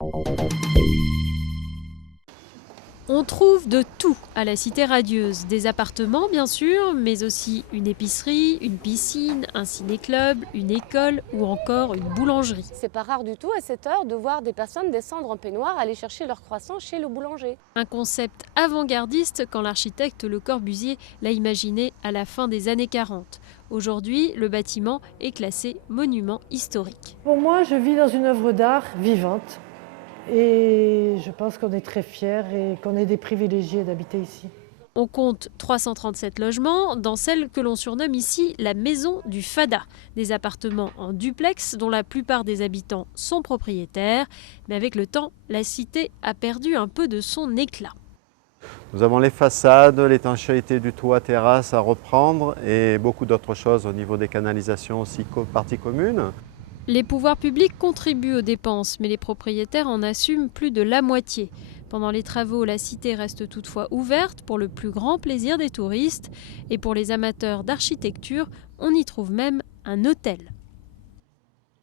On trouve de tout à la Cité radieuse, des appartements bien sûr, mais aussi une épicerie, une piscine, un ciné-club, une école ou encore une boulangerie. C'est pas rare du tout à cette heure de voir des personnes descendre en peignoir aller chercher leur croissant chez le boulanger. Un concept avant-gardiste quand l'architecte Le Corbusier l'a imaginé à la fin des années 40. Aujourd'hui, le bâtiment est classé monument historique. Pour moi, je vis dans une œuvre d'art vivante. Et je pense qu'on est très fiers et qu'on est des privilégiés d'habiter ici. On compte 337 logements dans celle que l'on surnomme ici la maison du Fada. Des appartements en duplex dont la plupart des habitants sont propriétaires. Mais avec le temps, la cité a perdu un peu de son éclat. Nous avons les façades, l'étanchéité du toit terrasse à reprendre et beaucoup d'autres choses au niveau des canalisations aussi partie commune. Les pouvoirs publics contribuent aux dépenses, mais les propriétaires en assument plus de la moitié. Pendant les travaux, la cité reste toutefois ouverte pour le plus grand plaisir des touristes. Et pour les amateurs d'architecture, on y trouve même un hôtel.